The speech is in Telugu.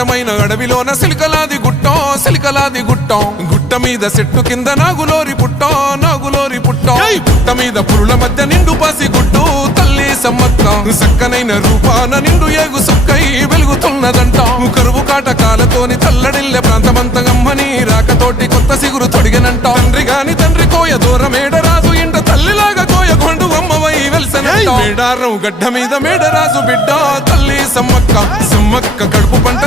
దట్టమైన అడవిలోన సిలికలాది గుట్టం గుట్ట మీద చెట్టు కింద నాగులోరి పుట్టం పుట్ట మీద పురుల మధ్య నిండు పాసి గుట్టు తల్లి సమ్మక్క సక్కనైన రూపాన నిండు ఏగు సుక్కై వెలుగుతున్నదంటాం కరువు కాటకాలతోని తల్లడిల్లె ప్రాంతమంతగమ్మని రాకతోటి కొత్త సిగురు తొడిగనంట తండ్రి కోయ దూరమేడరాజు ఇంట తల్లిలాగా కోయ కొండు అమ్మవై వెల్సనంట మేడారం గడ్డ మీద మేడరాజు బిడ్డ తల్లి సమ్మక్క కడుపు పంట